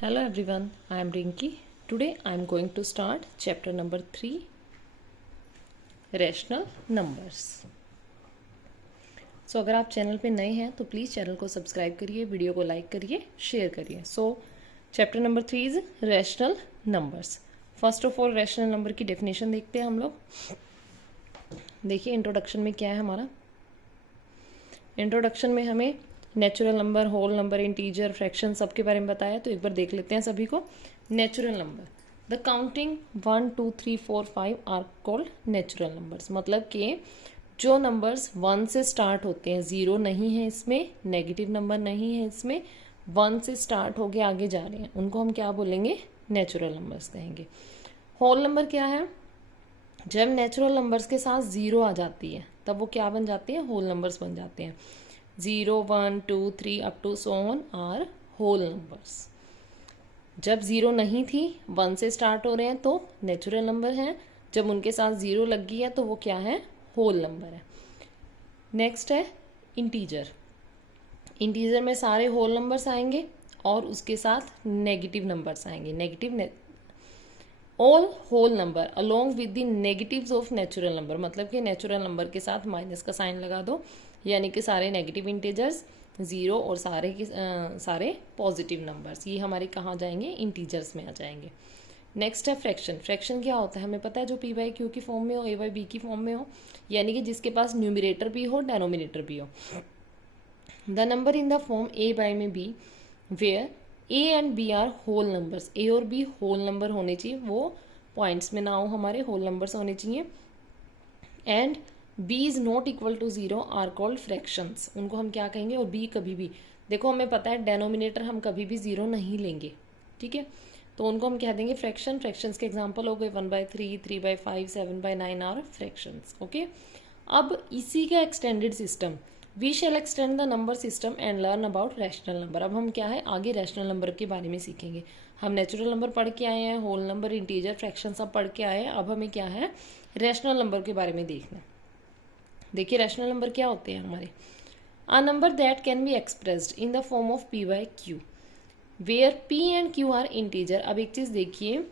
Hello everyone, I am Rinki. Today I am going to start chapter number 3, Rational Numbers. So अगर आप channel पे नए हैं तो प्लीज़ चैनल को सब्सक्राइब करिए, वीडियो को लाइक करिए, शेयर करिए. सो chapter number 3 is rational numbers. First of all rational number की डेफिनेशन देखते हैं हम लोग. देखिए इंट्रोडक्शन में क्या है हमारा. इंट्रोडक्शन में हमें natural number, whole number, integer, fraction सबके बारे में बताया. तो एक बार देख लेते हैं सभी को. Natural number, the counting 1 2 3 4 5 are called natural numbers. मतलब कि जो नंबर्स 1 से स्टार्ट होते हैं, 0 नहीं है इसमें, नेगेटिव नंबर नहीं है इसमें, 1 से स्टार्ट होके आगे जा रहे हैं, उनको हम क्या बोलेंगे? नेचुरल नंबर्स कहेंगे. होल नंबर क्या है? जब नेचुरल नंबर्स के साथ 0 आ जाती है तब वो क्या बन जाती है? होल नंबर्स बन जाते हैं. 0 1 2 3 up to so on are whole numbers. जब 0 नहीं थी, 1 से स्टार्ट हो रहे हैं तो नेचुरल नंबर हैं. जब उनके साथ 0 लग गई है तो वो क्या है? होल नंबर है. नेक्स्ट है इंटीजर. इंटीजर में सारे होल नंबर्स आएंगे और उसके साथ नेगेटिव नंबर्स आएंगे. Negative all whole number along with the negatives of natural number. मतलब कि नेचुरल नंबर के साथ माइनस का साइन लगा दो, यानी कि सारे नेगेटिव इंटीजर्स 0 और सारे पॉजिटिव नंबर्स, ये हमारे कहाँ जाएंगे? इंटीजर्स में आ जाएंगे. नेक्स्ट है फ्रैक्शन. फ्रैक्शन क्या होता है हमें पता है, जो पी बाई क्यू की फॉर्म में हो, ए बाई बी की फॉर्म में हो, यानी कि जिसके पास न्यूमिरेटर भी हो, डेनोमिनेटर भी हो. The number in the form A by में B where A and B are whole numbers. A और बी होल नंबर होने चाहिए, वो पॉइंट्स में ना हो, हमारे होल नंबर्स होने चाहिए. And B is not equal to 0 are called fractions. उनको हम क्या कहेंगे? और बी कभी भी, देखो हमें पता है डेनोमिनेटर हम कभी भी 0 नहीं लेंगे, ठीक है, तो उनको हम कह देंगे फ्रैक्शन. फ्रैक्शंस के एग्जाम्पल हो गए 1/3, 3/5, 7/9 आर फ्रैक्शंस. ओके. अब इसी का extended system, we shall extend the number system and learn about rational number. अब हम क्या है, आगे रैशनल नंबर के बारे में सीखेंगे. हम नेचुरल नंबर पढ़ के आए हैं, होल नंबर, इंटीजर, फ्रैक्शन सब पढ़ के आए हैं. अब हमें क्या है, रैशनल नंबर के बारे में देखना. देखिए रैशनल नंबर क्या होते हैं हमारे. A number that can be expressed in the form of P by Q where P and Q are integer. अब एक चीज़ देखिए,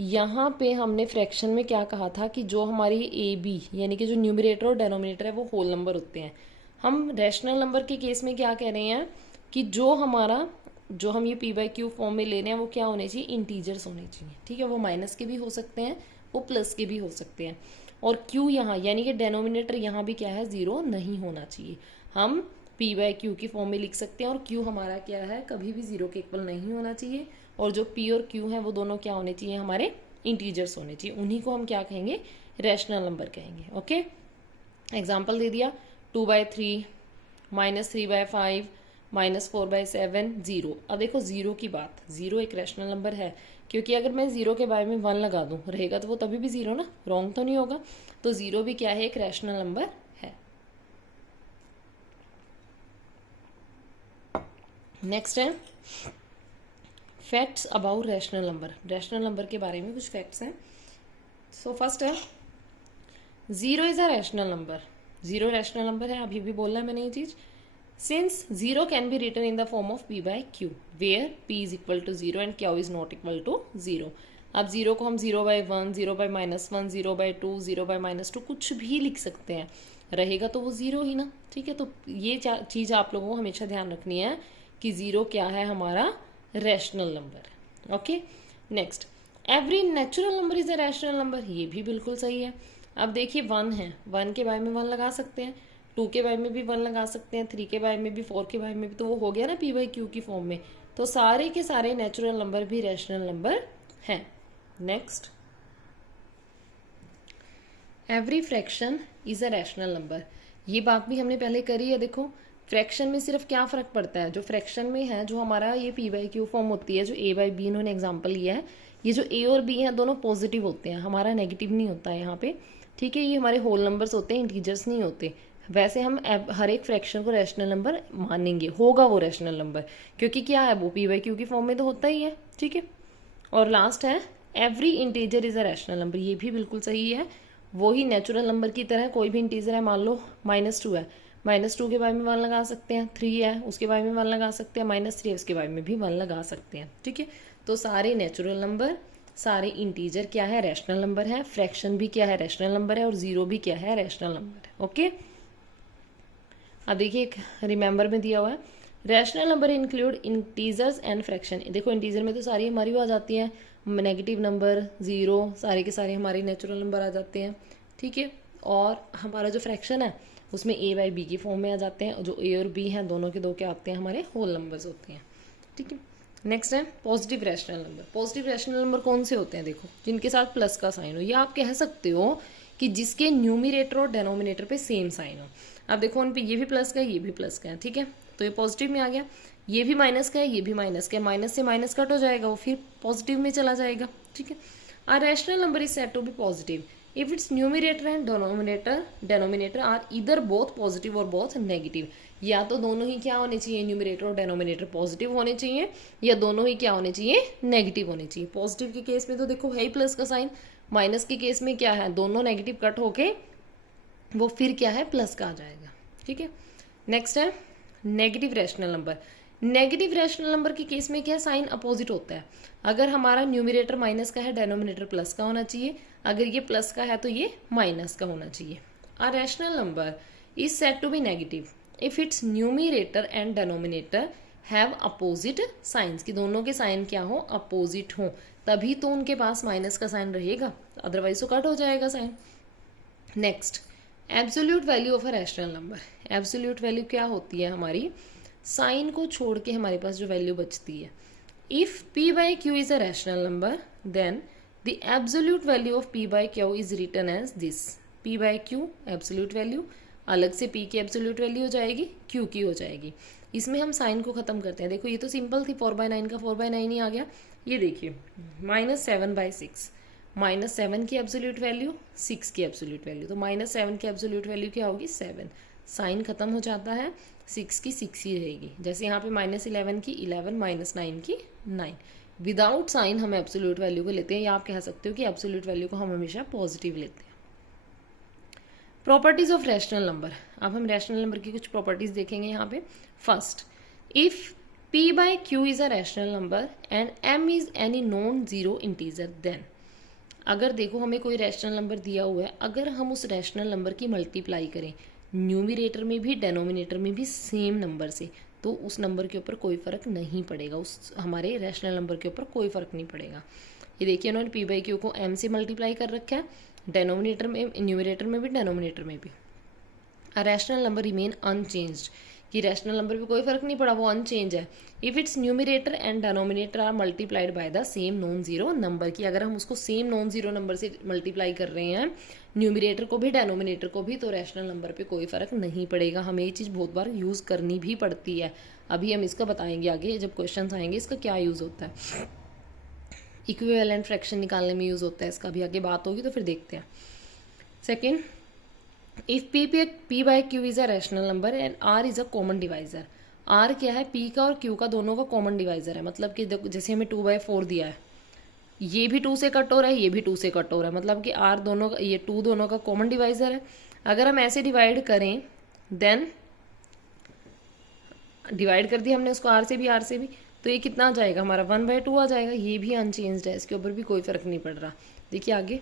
यहाँ पे हमने फ्रैक्शन में क्या कहा था कि जो हमारी ए बी यानी कि जो न्यूमरेटर और डेनोमिनेटर है वो होल नंबर होते हैं. हम रैशनल नंबर के केस में क्या कह रहे हैं कि जो हम ये पी बाई क्यू फॉर्म में ले रहे हैं वो क्या होने चाहिए? इंटीजर्स होने चाहिए. ठीक है, वो माइनस के भी हो सकते हैं, वो प्लस के भी हो सकते हैं. और क्यू यहाँ यानी कि डेनोमिनेटर यहाँ भी क्या है? 0 नहीं होना चाहिए. हम पी बाई क्यू की फॉर्म में लिख सकते हैं और क्यू हमारा क्या है? कभी भी 0 के इक्वल नहीं होना चाहिए. और जो पी और क्यू हैं वो दोनों क्या होने चाहिए? हमारे इंटीजर्स होने चाहिए. उन्हीं को हम क्या कहेंगे? रैशनल नंबर कहेंगे. ओके, एग्जाम्पल दे दिया 2/3, -3/5, -4/7, 0. अब देखो 0 की बात, 0 एक रैशनल नंबर है, क्योंकि अगर मैं 0 के बारे में 1 लगा दूं रहेगा तो वो तभी भी 0 ना, रॉन्ग तो नहीं होगा. तो 0 भी क्या है? एक रैशनल नंबर है. नेक्स्ट है facts about rational number. Rational number के बारे में कुछ फैक्ट्स हैं. सो फर्स्ट है 0 is a rational number. 0 rational number है, अभी भी बोलना है मैंने ये चीज. Since 0 can be written in the form of p by Q where p is equal to 0 and q is not equal to 0. अब 0 को हम 0/1, 0/-1, 0/2, 0/-2 कुछ भी लिख सकते हैं, रहेगा तो वो 0 ही ना. ठीक है, तो ये चीज आप लोगों को हमेशा ध्यान रखनी है कि 0 क्या है? हमारा rational number. Okay. Next, every natural number is a rational number. ये भी बिल्कुल सही है. अब देखिए 1 है, 1 के बारे में 1 लगा सकते हैं, 2 के बारे में भी 1 लगा सकते हैं, 3 के बारे में भी, 4 के बारे में भी, तो वो हो गया ना पी बाई क्यू की फॉर्म में. तो सारे के सारे नेचुरल नंबर भी रैशनल नंबर हैं. Next, every fraction is a rational number. ये बात भी हमने पहले करी है. देखो फ्रैक्शन में सिर्फ क्या फर्क पड़ता है, जो फ्रैक्शन में है, जो हमारा ये पी बाई क्यू फॉर्म होती है, जो ए बाई बी इन्होंने एग्जाम्पल लिया है, ये जो ए और बी हैं दोनों पॉजिटिव होते हैं, हमारा नेगेटिव नहीं होता है यहाँ पे. ठीक है, ये हमारे होल नंबर्स होते हैं, इंटीजर्स नहीं होते. वैसे हम हर एक फ्रैक्शन को रैशनल नंबर मानेंगे, होगा वो रैशनल नंबर, क्योंकि क्या है? वो पी बाई क्यू की फॉर्म में तो होता ही है. ठीक है. और लास्ट है every integer is a rational number. ये भी बिल्कुल सही है. वही नेचुरल नंबर की तरह कोई भी इंटीजर है, मान लो -2 है, -2 के बारे में 1 लगा सकते हैं, 3 है उसके बारे में 1 लगा सकते हैं, -3 है उसके बारे में भी 1 लगा सकते हैं। ठीक है, तो सारे नेचुरल नंबर, सारे इंटीजर क्या है, रैशनल नंबर है, फ्रैक्शन भी क्या है, रैशनल नंबर है, और जीरो भी क्या है, रैशनल नंबर है। ओके, अब देखिए एक रिमेंबर में दिया हुआ है, rational number include integers and fraction. देखो इंटीजर में तो सारी हमारी आ जाती हैं, नेगेटिव नंबर, जीरो, सारे के सारे हमारे नेचुरल नंबर आ जाते हैं। ठीक है, और हमारा जो फ्रैक्शन है उसमें ए बाई बी की फॉर्म में आ जाते हैं, जो ए और बी हैं दोनों के दो क्या आते हैं, हमारे होल नंबर्स होते हैं। ठीक है, नेक्स्ट है positive rational number. Positive rational number कौन से होते हैं, देखो जिनके साथ प्लस का साइन हो, या आप कह सकते हो कि जिसके न्यूमिरेटर और डेनोमिनेटर पे सेम साइन हो। अब देखो उन पे ये भी प्लस का है, ये भी प्लस का है। ठीक है, तो ये पॉजिटिव में आ गया, ये भी माइनस का है, ये भी माइनस का है, माइनस से माइनस कट हो जाएगा, वो फिर पॉजिटिव में चला जाएगा। ठीक है, a rational number is said to be positive if its numerator and denominator are इधर बोथ पॉजिटिव और बोथ नेगेटिव। या तो दोनों ही क्या होने चाहिए, न्यूमिरेटर और डेनोमिनेटर पॉजिटिव होने चाहिए, या दोनों ही क्या होने चाहिए, नेगेटिव होने चाहिए। पॉजिटिव के केस में तो देखो है ही प्लस का साइन, माइनस के केस में क्या है, दोनों नेगेटिव कट होके वो फिर क्या है, प्लस का आ जाएगा। ठीक है, नेक्स्ट है negative rational number. Negative rational number के केस में क्या साइन अपोजिट होता है। अगर हमारा न्यूमिरेटर माइनस का है, डेनोमिनेटर प्लस का होना चाहिए, अगर ये प्लस का है तो ये माइनस का होना चाहिए। A rational number is said to be negative if its numerator and denominator have opposite signs, की दोनों के साइन क्या हो, अपोजिट हो, तभी तो उनके पास माइनस का साइन रहेगा, अदरवाइज तो कट हो जाएगा sign. Next, absolute value of a rational number. Absolute value क्या होती है, हमारी साइन को छोड़ के हमारे पास जो वैल्यू बचती है। If p by Q is a rational number then the absolute value of p by Q is written as this. p by Q absolute value, अलग से p की एब्सोल्यूट वैल्यू हो जाएगी, q की हो जाएगी। इसमें हम साइन को खत्म करते हैं। देखो ये तो सिंपल थी, 4/9 का 4/9 ही आ गया। ये देखिए -7/6, -7 की एब्सोल्यूट वैल्यू, 6 की एब्सोल्यूट वैल्यू, तो -7 की एब्सोल्यूट वैल्यू क्या होगी, 7। साइन खत्म हो जाता है, 6 की 6 ही रहेगी। जैसे यहाँ पे -11 की 11, -9 की 9। विदाउट साइन हम एब्सोल्यूट वैल्यू को लेते हैं, या आप कह सकते हो कि एब्सोल्यूट वैल्यू को हम हमेशा पॉजिटिव लेते हैं। Properties of rational number. अब हम रैशनल नंबर की कुछ प्रॉपर्टीज देखेंगे यहाँ पे। First, if p by Q is a rational number and m is any non zero integer then. अगर देखो हमें कोई रैशनल नंबर दिया हुआ है, अगर हम उस रैशनल नंबर की मल्टीप्लाई करें न्यूमिरेटर में भी डेनोमिनेटर में भी सेम नंबर से, तो उस नंबर के ऊपर कोई फर्क नहीं पड़ेगा, उस हमारे रैशनल नंबर के ऊपर कोई फर्क नहीं पड़ेगा। ये देखिए उन्होंने p बाई क्यू को m से मल्टीप्लाई कर रखा है, डेनोमिनेटर में, न्यूमिरेटर में भी, डेनोमिनेटर में भी। A rational number remain unchanged, कि रैशनल नंबर पे कोई फर्क नहीं पड़ा, वो अनचेंज है। If its numerator and denominator are multiplied by the same non zero number, की अगर हम उसको सेम नॉन जीरो नंबर से मल्टीप्लाई कर रहे हैं, न्यूमिरेटर को भी डेनोमिनेटर को भी, तो रैशनल नंबर पे कोई फर्क नहीं पड़ेगा। हमें ये चीज़ बहुत बार यूज़ करनी भी पड़ती है, अभी हम इसका बताएंगे आगे जब क्वेश्चन आएंगे इसका क्या यूज़ होता है। इक्विवेलेंट फ्रैक्शन निकालने में यूज़ होता है, इसका भी आगे बात होगी तो फिर देखते हैं। Second, if p by Q is a rational number and r is a common divisor. r क्या है, p का और q का दोनों का कॉमन डिवाइजर है। मतलब कि जैसे हमें 2/4 दिया है, ये भी 2 से कट हो रहा है, ये भी 2 से कट हो रहा है, मतलब कि r दोनों का, ये 2 दोनों का कॉमन डिवाइजर है। अगर हम ऐसे डिवाइड करें, देन डिवाइड कर दिया हमने उसको r से भी, r से भी, तो ये कितना आ जाएगा हमारा 1/2 आ जाएगा। ये भी अनचेंज्ड है, इसके ऊपर भी कोई फर्क नहीं पड़ रहा। देखिए आगे,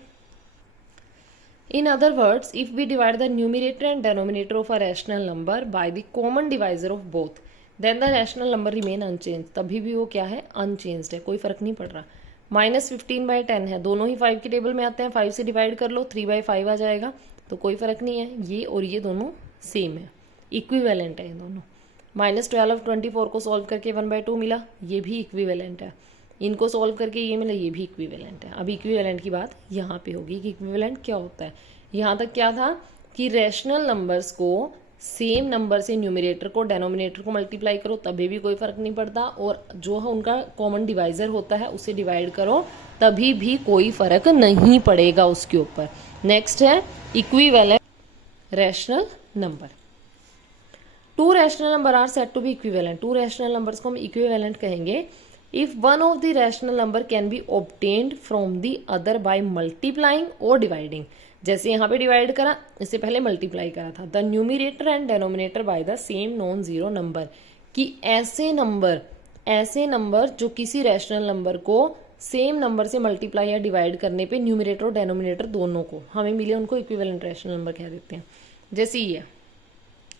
in other words, if we divide the numerator and denominator of a rational number by the common divisor of both, then the rational number remain unchanged। तभी भी वो क्या है, unchanged है, कोई फर्क नहीं पड़ रहा। -15/10 है, दोनों ही 5 के टेबल में आते हैं, 5 से डिवाइड कर लो, 3/5 आ जाएगा, तो कोई फर्क नहीं है। ये और ये दोनों सेम है, इक्विवेलेंट है ये दोनों। -12/24 को सॉल्व करके 1/2 मिला, ये भी इक्विवेलेंट है। इनको सॉल्व करके ये मिला, ये भी इक्विवेलेंट है। अब इक्विवेलेंट की बात यहाँ पे होगी कि इक्विवेलेंट क्या होता है। यहाँ तक क्या था कि रैशनल नंबर्स को सेम नंबर से न्यूमिरेटर को डेनोमिनेटर को मल्टीप्लाई करो तभी भी कोई फर्क नहीं पड़ता, और जो है उनका कॉमन डिवाइजर होता है उसे डिवाइड करो तभी भी कोई फर्क नहीं पड़ेगा उसके ऊपर। नेक्स्ट है equivalent rational number. Two rational number are said to be equivalent. Two rational numbers को हम इक्विवेलेंट कहेंगे if one of the rational number can be obtained from the other by multiplying or dividing। जैसे यहाँ पे divide करा, इससे पहले multiply करा था। The numerator and denominator bye the same non zero number, कि ऐसे नंबर जो किसी रैशनल नंबर को सेम नंबर से मल्टीप्लाई या डिवाइड करने पे न्यूमिरेटर और डेनोमिनेटर दोनों को हमें मिले, उनको इक्विवेलेंट रैशनल नंबर कह देते हैं। जैसे ये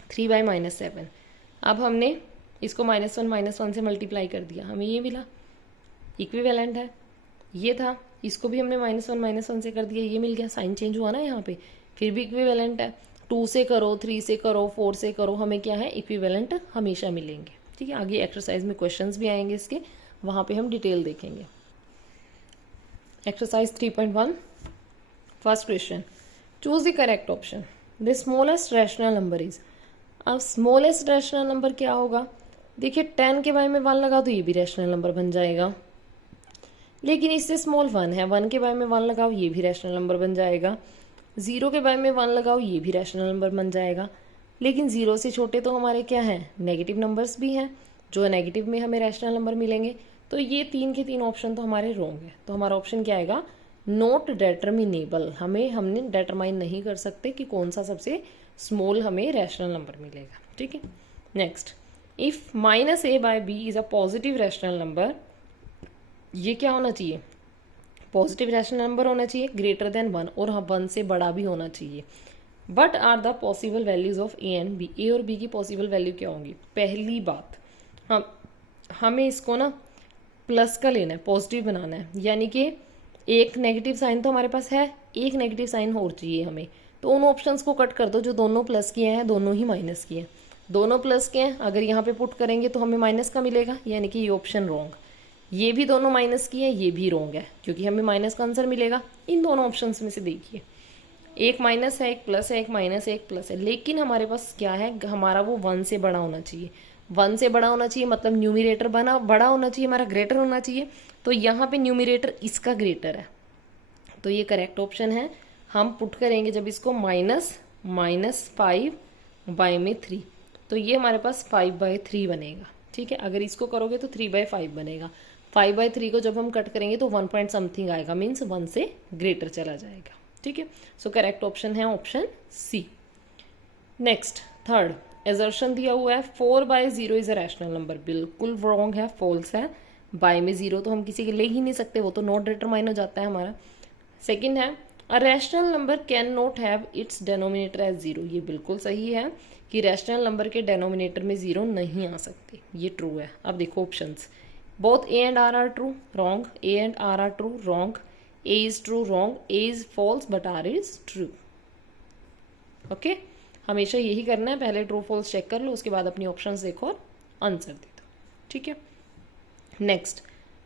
3/-7, अब हमने इसको -1 से मल्टीप्लाई कर दिया, हमें ये मिला, इक्विवेलेंट है। ये था, इसको भी हमने -1 से कर दिया, ये मिल गया, साइन चेंज हुआ ना यहाँ पे, फिर भी इक्विवेलेंट है। 2 से करो, 3 से करो, 4 से करो, हमें क्या है, इक्विवेलेंट हमेशा मिलेंगे। ठीक है, आगे एक्सरसाइज में क्वेश्चंस भी आएंगे इसके, वहाँ पे हम डिटेल देखेंगे। Exercise 3.1, first question, choose the correct option. The smallest rational number is. अब स्मॉलेस्ट रैशनल नंबर क्या होगा, देखिए 10 के बारे में 1 लगा तो ये भी रैशनल नंबर बन जाएगा, लेकिन इससे स्मॉल 1 है, 1 के बारे में 1 लगाओ ये भी रैशनल नंबर बन जाएगा, 0 के बारे में 1 लगाओ ये भी रैशनल नंबर बन जाएगा। लेकिन 0 से छोटे तो हमारे क्या हैं, नेगेटिव नंबर्स भी हैं, जो नेगेटिव में हमें रैशनल नंबर मिलेंगे। तो ये 3 के 3 ऑप्शन तो हमारे रॉन्ग है। तो हमारा ऑप्शन क्या आएगा, नॉट डेटर्मिनेबल। हमने डेटरमाइन नहीं कर सकते कि कौन सा सबसे स्मॉल हमें रैशनल नंबर मिलेगा। ठीक है, next, if -a/b is a positive rational number, ये क्या होना चाहिए, पॉजिटिव रैशनल नंबर होना चाहिए, ग्रेटर देन 1 और 1 से बड़ा भी होना चाहिए। But are the possible values of A and B, A और बी की पॉसिबल वैल्यू क्या होंगी। पहली बात, हमें इसको ना प्लस का लेना है, पॉजिटिव बनाना है, यानी कि एक नेगेटिव साइन तो हमारे पास है, एक नेगेटिव साइन और चाहिए हमें। तो उन ऑप्शंस को कट कर दो जो दोनों प्लस किए हैं, दोनों ही माइनस किए हैं। दोनों प्लस के हैं, अगर यहाँ पे पुट करेंगे तो हमें माइनस का मिलेगा, यानी कि ये ऑप्शन रॉन्ग। ये भी दोनों माइनस की है, ये भी रॉन्ग है, क्योंकि हमें माइनस का आंसर मिलेगा। इन दोनों ऑप्शंस में से देखिए, एक माइनस है, एक प्लस है, एक माइनस है, एक प्लस है, लेकिन हमारे पास क्या है, हमारा वो 1 से बड़ा होना चाहिए। 1 से बड़ा होना चाहिए मतलब न्यूमिरेटर बड़ा होना चाहिए, हमारा ग्रेटर होना चाहिए। तो यहाँ पे न्यूमिरेटर इसका ग्रेटर है, तो ये करेक्ट ऑप्शन है। हम पुट करेंगे जब इसको -5/3, तो ये हमारे पास 5/3 बनेगा। ठीक है, अगर इसको करोगे तो 3/5 बनेगा। 5/3 को जब हम कट करेंगे तो 1 पॉइंट समथिंग आएगा, मीन्स 1 से ग्रेटर चला जाएगा। ठीक है, सो करेक्ट ऑप्शन है option C. Next, third, assertion दिया हुआ है 4/0 इज अ रैशनल नंबर, बिल्कुल रॉन्ग है, फॉल्स है। बाय में 0 तो हम किसी के ले ही नहीं सकते, वो तो नॉट डिटरमाइन हो जाता है हमारा। सेकेंड है, a rational number can not have its denominator as 0, ये बिल्कुल सही है कि रैशनल नंबर के डेनोमिनेटर में 0 नहीं आ सकते, ये ट्रू है। अब देखो options, both A and R true, wrong, A and R true, wrong, A is true, wrong, A is false but R is true. Okay, हमेशा यही करना है, पहले ट्रू फॉल्स चेक कर लो, उसके बाद अपनी ऑप्शंस देखो और आंसर दे दो। ठीक है, next,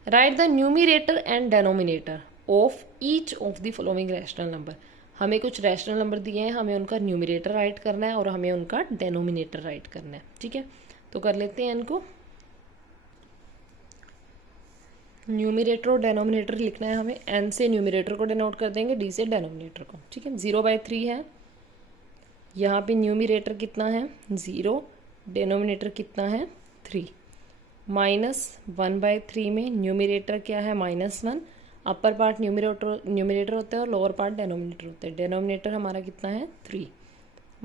right the numerator and denominator of each of the following rational number. हमें कुछ रैशनल नंबर दिए हैं, हमें उनका न्यूमिरेटर राइट करना है और हमें उनका डेनोमिनेटर राइट करना है। ठीक है, तो कर लेते हैं इनको। न्यूमिरेटर और डेनोमिनेटर लिखना है हमें, एन से न्यूमिरेटर को डिनोट कर देंगे, डी से डेनोमिनेटर को। ठीक है, 0/3 है, यहाँ पे न्यूमिरेटर कितना है 0, डेनोमिनेटर कितना है 3। -1/3 में न्यूमिरेटर क्या है -1, अपर पार्ट न्यूमिरेटर होता है और लोअर पार्ट डेनोमिनेटर होता है। डेनोमिनेटर हमारा कितना है 3।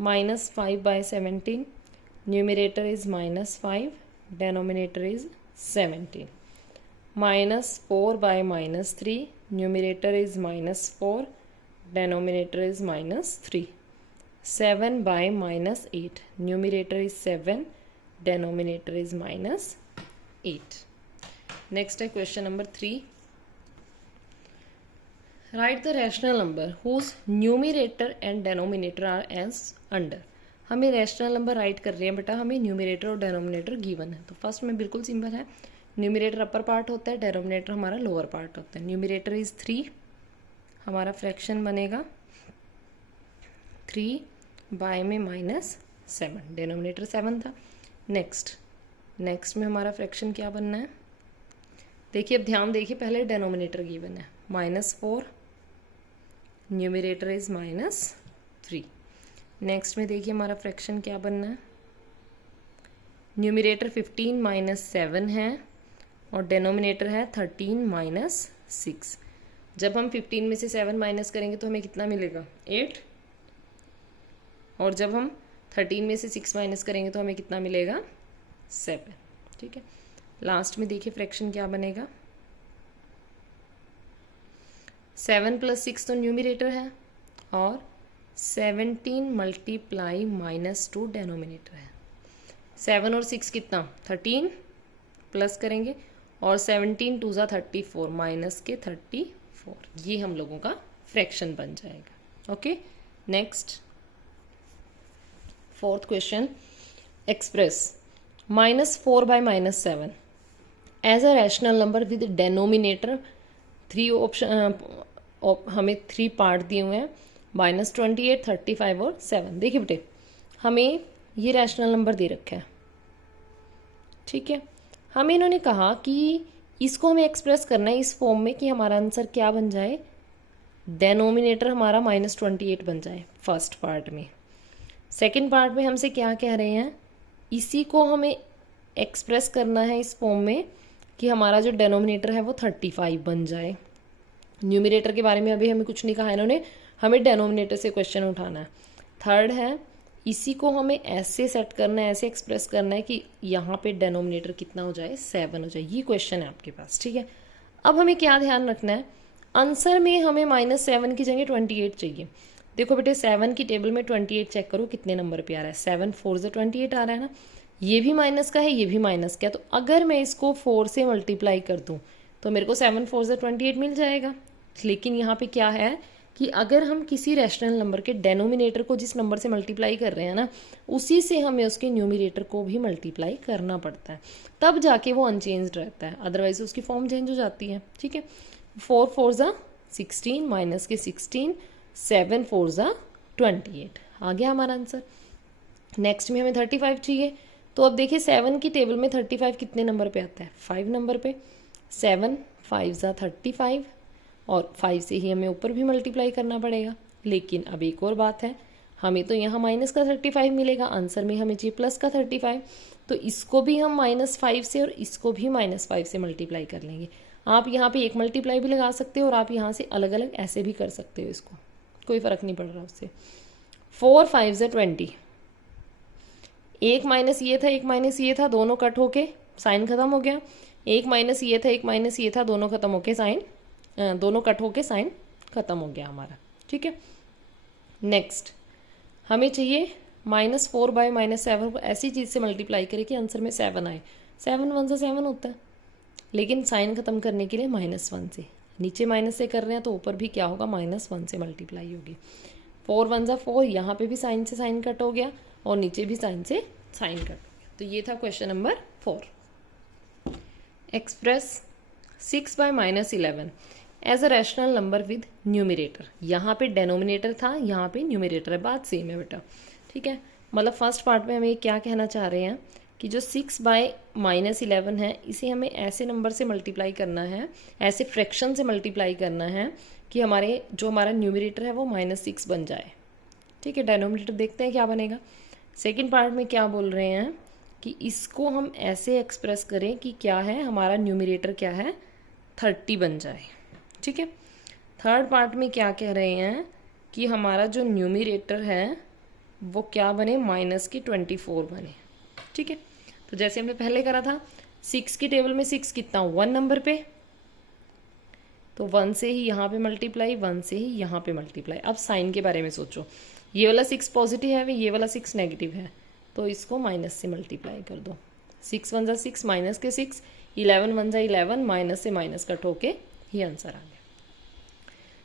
-5/17, numerator is -5, denominator is 17। -4/-3, numerator is -4, denominator is -3। 7/-8, numerator is 7, denominator is -8। Next है question number 3, write the rational number whose numerator and denominator are as under. हमें रैशनल नंबर राइट कर रहे हैं बेटा, हमें न्यूमिरेटर और डेनोमिनेटर गिवन है। तो फर्स्ट में बिल्कुल सिंपल है, न्यूमिरेटर अपर पार्ट होता है, डेनोमिनेटर हमारा लोअर पार्ट होता है। न्यूमिरेटर इज 3, हमारा फ्रैक्शन बनेगा 3/-7, डेनोमिनेटर 7 था। नेक्स्ट में हमारा फ्रैक्शन क्या बनना है, देखिए अब ध्यान देखिए, पहले डेनोमिनेटर गिवन है -4, न्यूमिरेटर इज -3। नेक्स्ट में देखिए हमारा फ्रैक्शन क्या बनना है, न्यूमिरेटर 15 - 7 है और डेनोमिनेटर है 13 - 6। जब हम 15 में से 7 माइनस करेंगे तो हमें कितना मिलेगा 8, और जब हम 13 में से 6 माइनस करेंगे तो हमें कितना मिलेगा 7। ठीक है, लास्ट में देखिए फ्रैक्शन क्या बनेगा, 7 + 6 तो न्यूमरेटर है और 17 मल्टीप्लाई -2 डेनोमिनेटर है। 7 और 6 कितना 13 प्लस करेंगे और 17 2 ज़ा 34 माइनस के 34, ये हम लोगों का फ्रैक्शन बन जाएगा। Okay, next 4th question, express -4 by -7 as a rational number with denominator 3 option, हमें 3 पार्ट दिए हुए हैं -28, 35 और 7। देखिए बेटे, हमें ये रैशनल नंबर दे रखा है। ठीक है, हमें इन्होंने कहा कि इसको हमें एक्सप्रेस करना है इस फॉर्म में कि हमारा आंसर क्या बन जाए, डेनोमिनेटर हमारा -28 बन जाए फर्स्ट पार्ट में। सेकंड पार्ट में हमसे क्या कह रहे हैं, इसी को हमें एक्सप्रेस करना है इस फॉर्म में कि हमारा जो डेनोमिनेटर है वो 35 बन जाए। न्यूमरेटर के बारे में अभी हमें कुछ नहीं कहा इन्होंने, हमें डेनोमिनेटर से क्वेश्चन उठाना है। थर्ड है, इसी को हमें ऐसे सेट करना है, ऐसे एक्सप्रेस करना है कि यहाँ पे डेनोमिनेटर कितना हो जाए 7 हो जाए। ये क्वेश्चन है आपके पास। ठीक है, अब हमें क्या ध्यान रखना है, आंसर में हमें -7 की जगह 28 चाहिए। देखो बेटे, 7 की टेबल में 28 चेक करो कितने नंबर पे आ रहा है, 7 4 से 28 आ रहा है ना, ये भी माइनस का है, ये भी माइनस का है। तो अगर मैं इसको 4 से मल्टीप्लाई कर दूँ तो मेरे को 7 4 से 28 मिल जाएगा। लेकिन यहाँ पे क्या है कि अगर हम किसी रैशनल नंबर के डेनोमिनेटर को जिस नंबर से मल्टीप्लाई कर रहे हैं ना, उसी से हमें उसके न्यूमरेटर को भी मल्टीप्लाई करना पड़ता है, तब जाके वो अनचेंज्ड रहता है, अदरवाइज उसकी फॉर्म चेंज हो जाती है। ठीक है, 4 4 ज़ा 16 माइनस के 16, 7 4 ज़ा 28 आ गया हमारा आंसर। नेक्स्ट में हमें 35 चाहिए। तो अब देखिए 7 की टेबल में 35 कितने नंबर पे आता है, 5 नंबर पे। 7 5 ज़ा 35 और 5 से ही हमें ऊपर भी मल्टीप्लाई करना पड़ेगा। लेकिन अब एक और बात है, हमें तो यहाँ माइनस का 35 मिलेगा, आंसर में हमें चाहिए प्लस का 35। तो इसको भी हम -5 से और इसको भी -5 से मल्टीप्लाई कर लेंगे। आप यहाँ पे एक मल्टीप्लाई भी लगा सकते हो और आप यहाँ से अलग अलग ऐसे भी कर सकते हो, इसको कोई फ़र्क नहीं पड़ रहा उससे। 4 5 ज़ा 20, एक माइनस ये था, एक माइनस ये था, दोनों कट होके साइन खत्म हो गया। एक माइनस ये था, एक माइनस ये था, दोनों खत्म होके साइन, दोनों कट होके साइन खत्म हो गया हमारा। ठीक है, नेक्स्ट हमें चाहिए -4 by -7 को ऐसी चीज़ से मल्टीप्लाई करें कि आंसर में 7 आए। 7 1 से 7 होता है, लेकिन साइन खत्म करने के लिए -1 से, नीचे माइनस से कर रहे हैं तो ऊपर भी क्या होगा, -1 से मल्टीप्लाई होगी। 4 1 ज़ा 4, यहाँ पे भी साइन से साइन कट हो गया और नीचे भी साइन से साइन कट हो गया। तो ये था question number 4। Express 6 by -11 as a rational number with numerator. यहाँ पे डेनोमिनेटर था, यहाँ पे न्यूमरेटर है, बात सेम है बेटा। ठीक है, मतलब फर्स्ट पार्ट में हमें क्या कहना चाह रहे हैं कि जो 6 by -11 है, इसे हमें ऐसे नंबर से मल्टीप्लाई करना है, ऐसे फ्रैक्शन से मल्टीप्लाई करना है कि हमारा न्यूमरेटर है वो -6 बन जाए। ठीक है, डेनोमिनेटर देखते हैं क्या बनेगा। सेकेंड पार्ट में क्या बोल रहे हैं कि इसको हम ऐसे एक्सप्रेस करें कि क्या है, हमारा न्यूमरेटर क्या है 30 बन जाए। ठीक है, थर्ड पार्ट में क्या कह रहे हैं कि हमारा जो न्यूमरेटर है वो क्या बने, -24 बने। ठीक है, तो जैसे हमने पहले करा था, 6 की टेबल में 6 कितना 1 नंबर पे, तो 1 से ही यहाँ पे मल्टीप्लाई, 1 से ही यहाँ पे मल्टीप्लाई। अब साइन के बारे में सोचो, ये वाला 6 पॉजिटिव है, ये वाला 6 नेगेटिव है, तो इसको माइनस से मल्टीप्लाई कर दो। 6 1 ज़ा 6 माइनस के 6, 11 1 ज़ा 11, माइनस से माइनस कट होके ये आंसर आ गया।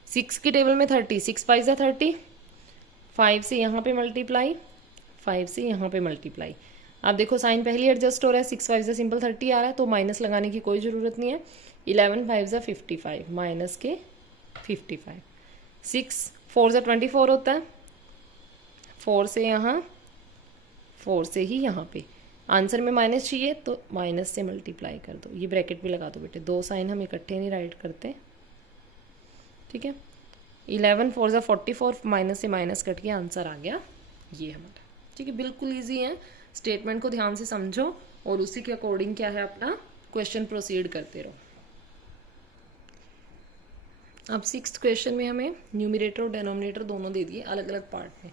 6 की टेबल में 30, 6 5 ज़ा 30, 5 से यहाँ पे मल्टीप्लाई, 5 से यहाँ पे मल्टीप्लाई। अब देखो साइन पहले एडजस्ट हो रहा है, 6 5 ज़ा सिंपल 30 आ रहा है, तो माइनस लगाने की कोई ज़रूरत नहीं है। 11 5 ज़ा 55, माइनस के 55। 6 4 ज़ा 24 होता है, 4 से यहाँ, 4 से ही यहाँ पे। आंसर में माइनस चाहिए तो माइनस से मल्टीप्लाई कर दो, ये ब्रैकेट भी लगा दो बेटे, दो साइन हम इकट्ठे नहीं राइट करते। ठीक है, 11 4 ज़ा 44, माइनस से माइनस कट के आंसर आ गया ये हमारा। ठीक है, बिल्कुल ईजी है, स्टेटमेंट को ध्यान से समझो और उसी के अकॉर्डिंग क्या है अपना क्वेश्चन प्रोसीड करते रहो। अब सिक्स्थ क्वेश्चन में हमें न्यूमिरेटर और डेनोमिनेटर दोनों दे दिए अलग अलग पार्ट में।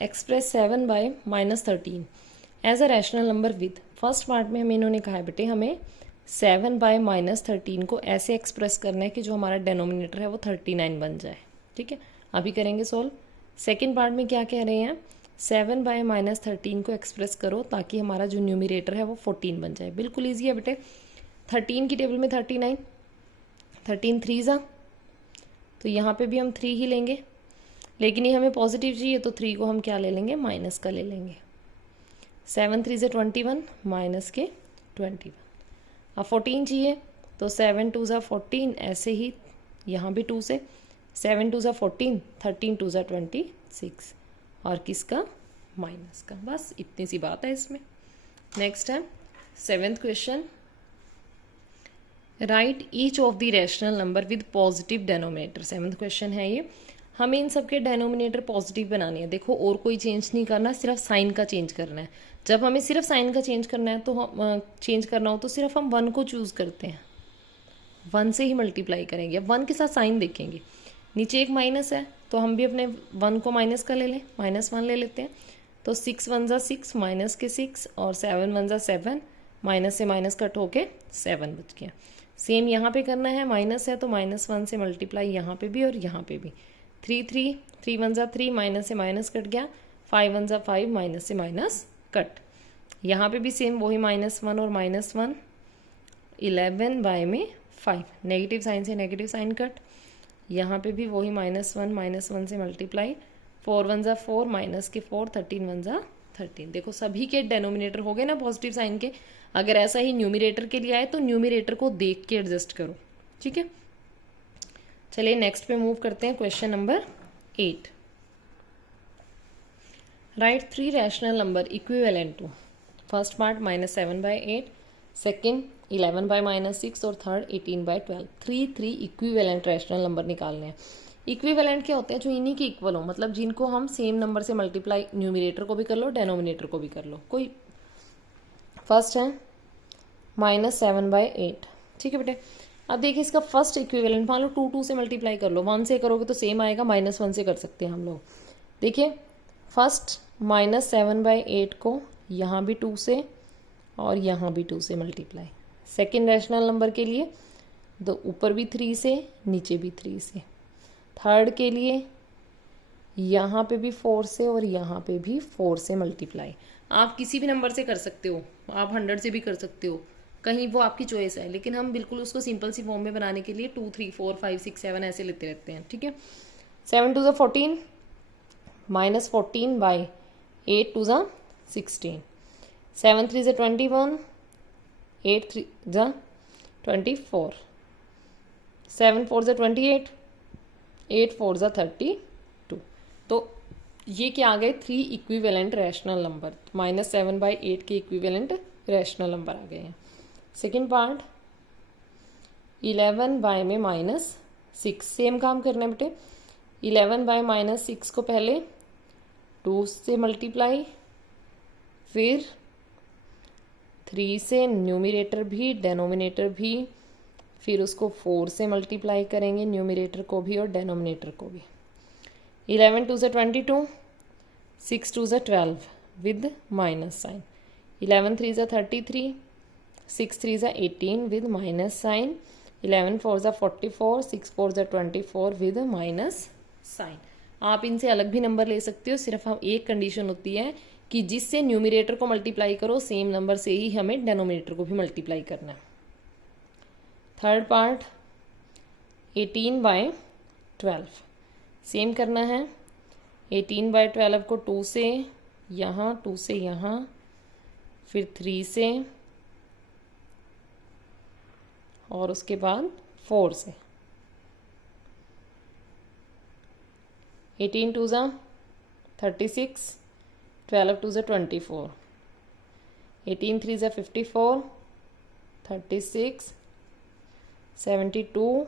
Express 7/-13 as a rational number with. First part में हमें इन्होंने कहा है बेटे हमें 7/-13 को ऐसे एक्सप्रेस करना है कि जो हमारा डेनोमिनेटर है वो 39 बन जाए। ठीक है, अभी करेंगे सोल्व। सेकेंड पार्ट में क्या कह रहे हैं, 7/-13 को एक्सप्रेस करो ताकि हमारा जो न्यूमिरेटर है वो 14 बन जाए। बिल्कुल ईजी है बेटे। 13 की टेबल में 39, 13 3 ज़ा, तो यहाँ पे भी हम 3 ही लेंगे, लेकिन ये हमें पॉजिटिव चाहिए तो 3 को हम क्या ले लेंगे, माइनस का ले लेंगे। 7 3 ज़ा 21, माइनस के 21। अब 14 चाहिए तो 7 2 ज़ा 14, ऐसे ही यहाँ भी 2 से 7 2 ज़ा 14, 13 2 ज़ा 26, और किसका, माइनस का। बस इतनी सी बात है इसमें। नेक्स्ट है seventh question, right each of the rational number with positive denominator. Seventh question है ये। हमें इन सबके डेनोमिनेटर पॉजिटिव बनानी है। देखो और कोई चेंज नहीं करना, सिर्फ साइन का चेंज करना है। जब हमें सिर्फ साइन का चेंज करना है तो हम चेंज करना हो तो सिर्फ हम 1 को चूज़ करते हैं, 1 से ही मल्टीप्लाई करेंगे। अब 1 के साथ साइन देखेंगे, नीचे एक माइनस है तो हम भी अपने 1 को माइनस का ले लें, -1 ले लेते हैं। तो 6 1 ज़ा 6, माइनस के 6, और 7 1 ज़ा 7, माइनस से माइनस कट होके 7 बच गया। सेम यहाँ पे करना है, माइनस है तो -1 से मल्टीप्लाई यहाँ पे भी और यहाँ पे भी। 3 3, 3 1 ज़ा 3, माइनस से माइनस कट गया। 5 1 ज़ा 5, माइनस से माइनस कट। यहाँ पे भी सेम वही -1 और -1। 11/5, नेगेटिव साइन से नेगेटिव साइन कट। यहाँ पे भी वही -1 से मल्टीप्लाई। 4 1 ज़ा 4, माइनस के 4, 13 1 ज़ा 13। देखो सभी के डेनोमिनेटर हो गए ना पॉजिटिव साइन के। अगर ऐसा ही न्यूमिरेटर के लिए आए तो न्यूमिरेटर को देख के एडजस्ट करो। ठीक है, चलिए नेक्स्ट पे मूव करते हैं। Question number 8, write 3 rational number equivalent to. First part -7/8, second 11/-6 और थर्ड 18/12। 3 इक्विवेलेंट रैशनल नंबर निकालने हैं। इक्विवेलेंट क्या होते हैं, जो इन्हीं के इक्वल हो, मतलब जिनको हम सेम नंबर से मल्टीप्लाई, न्यूमिरेटर को भी कर लो डेनोमिनेटर को भी कर लो कोई। फर्स्ट है -7/8। ठीक है बेटे, अब देखिए इसका फर्स्ट इक्विवेलेंट मान लो 2 2 से मल्टीप्लाई कर लो। 1 से करोगे तो सेम आएगा, -1 से कर सकते हैं हम लोग। देखिए फर्स्ट -7/8 को यहाँ भी 2 से और यहाँ भी 2 से मल्टीप्लाई। सेकेंड रैशनल नंबर के लिए तो ऊपर भी 3 से, नीचे भी 3 से। थर्ड के लिए यहाँ पे भी 4 से और यहाँ पे भी 4 से मल्टीप्लाई। आप किसी भी नंबर से कर सकते हो, आप 100 से भी कर सकते हो, कहीं वो आपकी चॉइस है, लेकिन हम बिल्कुल उसको सिंपल सी फॉर्म में बनाने के लिए 2 3 4 5 6 7 ऐसे लेते रहते हैं। ठीक है, 7 2 ज़ा 14, -14/8 2 ज़ा 16, 7 3 ज़ा 21, 8 3 ज़ा 24, 7 4 ज़ा 28, 8 4 ज़ा 32। तो ये क्या आ गए, 3 इक्विवेलेंट रैशनल नंबर। -7/8 के इक्विवेलेंट रैशनल नंबर आ गए हैं। सेकेंड पार्ट 11 में -6, सेम काम करना है बेटे। 11/-6 को पहले 2 से मल्टीप्लाई, फिर 3 से, न्यूमिरेटर भी डेनोमिनेटर भी, फिर उसको 4 से मल्टीप्लाई करेंगे, न्यूमिरेटर को भी और डेनोमिनेटर को भी। 11 2 ज़ा 22, 6 2 ज़ा 12 विद माइनस साइन। 11 3 ज़ा 33, 6 3 ज़ा 18 विद माइनस साइन। 11 4 ज़ा 44, 6 4 ज़ा 24 विद माइनस साइन। आप इनसे अलग भी नंबर ले सकते हो, सिर्फ हम एक कंडीशन होती है कि जिससे न्यूमिरेटर को मल्टीप्लाई करो सेम नंबर से ही हमें डेनोमिनेटर को भी मल्टीप्लाई करना है। थर्ड पार्ट 18/12, सेम करना है। 18/12 को 2 से यहाँ, 2 से यहाँ, फिर 3 से और उसके बाद 4 से। 18 2 ज़ा 36, 12 2 ज़ा 24, 18 3 ज़ा 54, 36, 72,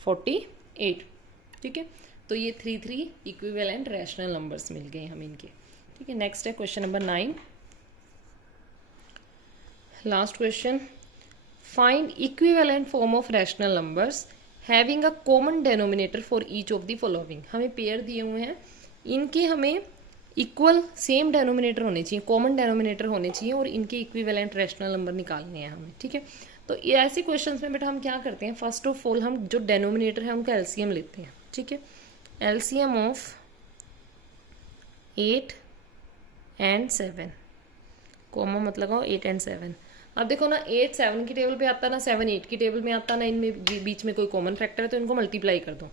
48। ठीक है, तो ये 3 इक्विवेलेंट रैशनल नंबर्स मिल गए हम इनके। ठीक है, नेक्स्ट है question number 9, last question. Find equivalent form of rational numbers having a common denominator for each of the following. हमें पेयर दिए हुए हैं, इनके हमें इक्वल सेम डेनोमिनेटर होने चाहिए, कॉमन डेनोमिनेटर होने चाहिए और इनके इक्विवेलेंट रैशनल नंबर निकालने हैं हमें। ठीक है, तो ये ऐसे क्वेश्चंस में बेटा हम क्या करते हैं, फर्स्ट ऑफ ऑल हम जो डेनोमिनेटर है उनका एलसीएम लेते हैं। ठीक है, एलसीएम ऑफ 8 एंड 7, कॉमा मत लगाओ 8 एंड 7। अब देखो ना 8 7 की टेबल पे आता ना 7 8 की टेबल में आता ना, इनमें बीच में कोई कॉमन फैक्टर है तो इनको मल्टीप्लाई कर दो।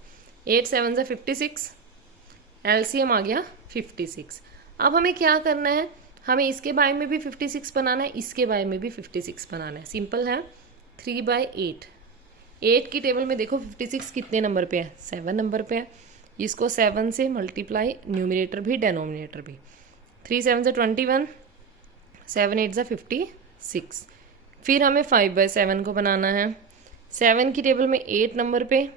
8 7 से 56, एलसीएम आ गया 56। अब हमें क्या करना है, हमें इसके बाय में भी 56 बनाना है, इसके बाय में भी 56 बनाना है। सिंपल है, 3/8। 8 की टेबल में देखो 56 कितने नंबर पे है, 7 नंबर पे है। इसको 7 से मल्टीप्लाई, न्यूमिनेटर भी डेनोमिनेटर भी। 3 7 से 21, 7 8 से 56। फिर हमें 5/7 को बनाना है। 7 की टेबल में 8 नंबर पे,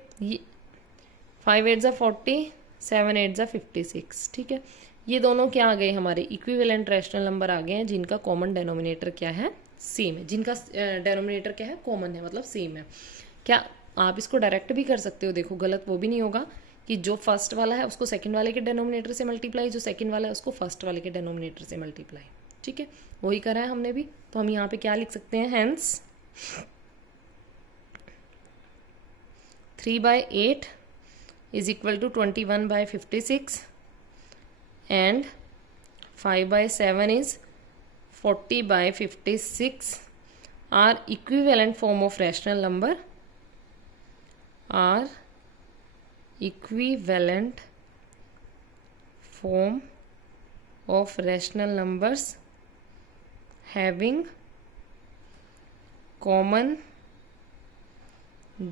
5 8 से 40, 7 8 से 56। ठीक है, ये दोनों क्या आ गए हमारे इक्विवेलेंट रैशनल नंबर आ गए हैं जिनका कॉमन डेनोमिनेटर क्या है, सेम है। जिनका डेनोमिनेटर क्या है, कॉमन है, मतलब सेम है। क्या आप इसको डायरेक्ट भी कर सकते हो, देखो गलत वो भी नहीं होगा कि जो फर्स्ट वाला है उसको सेकंड वाले के डेनोमिनेटर से मल्टीप्लाई, जो सेकंड वाला है उसको फर्स्ट वाले के डेनोमिनेटर से मल्टीप्लाई। ठीक है, वही करा है हमने भी। तो हम यहाँ पे क्या लिख सकते हैं, hence 3/8 is equal to 21/56 and 5/7 is 40/56 are equivalent form of rational number, are equivalent form of rational numbers having common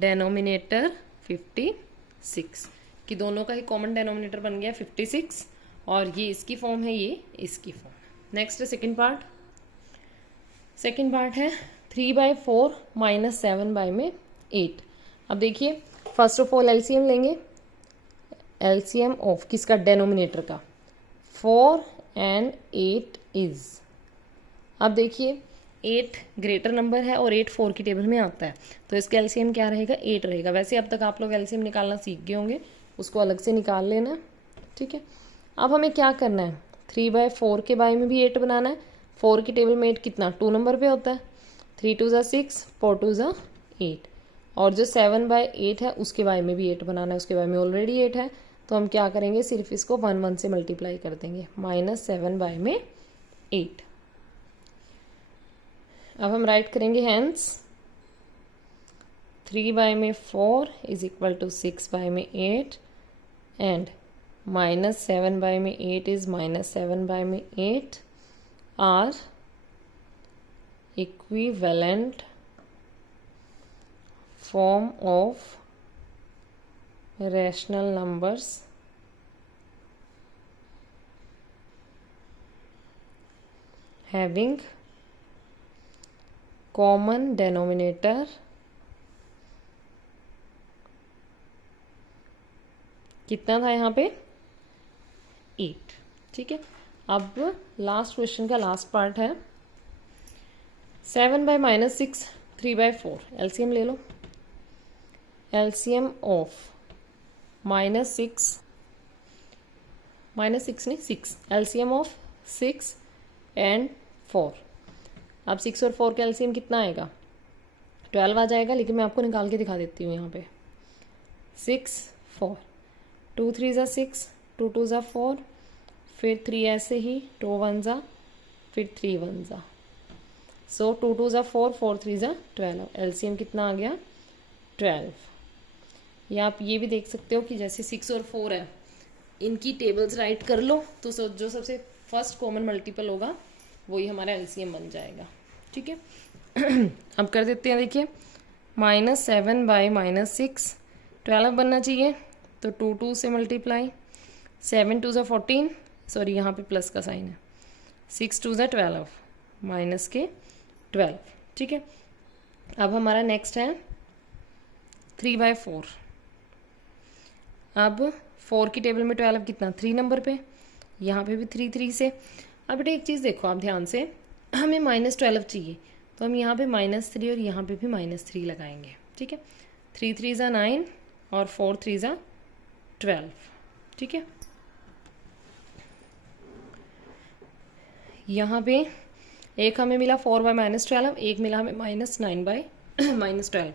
denominator 56। कि दोनों का ही कॉमन डेनोमिनेटर बन गया 56 और ये इसकी फॉर्म है, ये इसकी फॉर्म। नेक्स्ट है सेकंड पार्ट। सेकंड पार्ट है 3/4 माइनस 7 में 8। अब देखिए फर्स्ट ऑफ ऑल एलसीएम लेंगे, एलसीएम ऑफ किसका, डेनोमिनेटर का। 4 and 8 इज, अब देखिए 8 ग्रेटर नंबर है और 8 4 की टेबल में आता है, तो इसका एलसीएम क्या रहेगा, 8 रहेगा। वैसे अब तक आप लोग एलसीएम निकालना सीख गए होंगे, उसको अलग से निकाल लेना। ठीक है, अब हमें क्या करना है, 3/4 के बाय में भी 8 बनाना है। 4 की टेबल में 8 कितना, 2 नंबर पे होता है। 3 2 ज़ा 6, 4 2 ज़ा 8। और जो 7/8 है उसके बाय में भी 8 बनाना है, उसके बाय में ऑलरेडी 8 है। तो हम क्या करेंगे, सिर्फ इसको 1 1 से मल्टीप्लाई कर देंगे, -7/8। अब हम राइट करेंगे hence 3/4 is equal to 6/8 and -7/8 is -7/8 are equivalent form of rational numbers having common denominator कितना था यहाँ पे, 8। ठीक है, अब लास्ट क्वेश्चन का लास्ट पार्ट है 7/-6 3/4। एलसीएम ले लो, एलसीएम ऑफ -6 नहीं 6, एलसीएम ऑफ 6 and 4। अब 6 और 4 का एलसीएम कितना आएगा, 12 आ जाएगा। लेकिन मैं आपको निकाल के दिखा देती हूँ यहाँ पे। 6 4, 2 3 ज़ा 6, 2 2 ज़ा 4, फिर 3 ऐसे ही, 2 1 ज़ा, फिर 3 1 ज़ा। सो 2 2 ज़ा 4, 4 3 ज़ा 12। एलसीएम कितना आ गया, 12। या आप ये भी देख सकते हो कि जैसे 6 और 4 है, इनकी टेबल्स राइट कर लो तो जो सबसे फर्स्ट कॉमन मल्टीपल होगा वही हमारा एलसीएम बन जाएगा। ठीक है, अब कर देते हैं। देखिए -7/-6 12 बनना चाहिए, तो 2 2 से मल्टीप्लाई, 7 2 ज़ा 14, सॉरी यहाँ पे प्लस का साइन है, 6 2 ज़ा 12 माइनस के 12। ठीक है, अब हमारा नेक्स्ट है 3/4। अब 4 की टेबल में 12 कितना, 3 नंबर पे, यहाँ पे भी 3 3 से। अब बेटा एक चीज़ देखो आप ध्यान से, हमें -12 चाहिए, तो हम यहाँ पे -3 और यहाँ पे भी -3 लगाएंगे, ठीक है। 3 3 ज़ा 9 और 4 3 ज़ा 12, ठीक है। यहाँ पे एक हमें मिला 4/-12, एक मिला हमें -9/-12।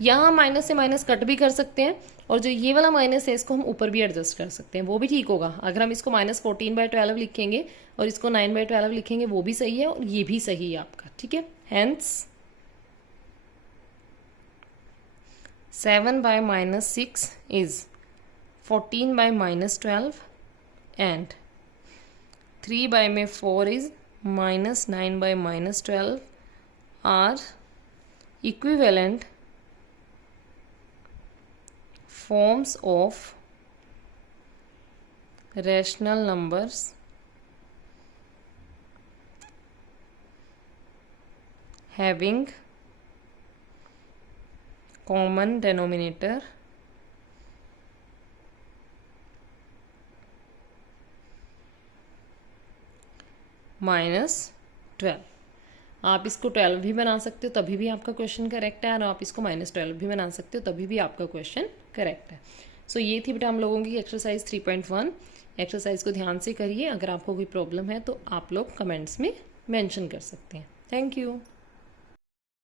यहाँ हम माइनस से माइनस कट भी कर सकते हैं, और जो ये वाला माइनस है इसको हम ऊपर भी एडजस्ट कर सकते हैं, वो भी ठीक होगा। अगर हम इसको -14/12 लिखेंगे और इसको 9/12 लिखेंगे वो भी सही है, और ये भी सही है आपका, ठीक है। Hence 7/-6 is 14/-12 and 3/4 is -9/-12 are equivalent forms of rational numbers having common denominator -12। आप इसको 12 भी बना सकते हो तभी भी आपका क्वेश्चन करेक्ट है, और आप इसको -12 भी बना सकते हो तभी भी आपका क्वेश्चन करेक्ट है। सो ये थी बेटा हम लोगों की एक्सरसाइज 3.1। एक्सरसाइज को ध्यान से करिए। अगर आपको कोई प्रॉब्लम है तो आप लोग कमेंट्स में मेंशन कर सकते हैं। Thank you.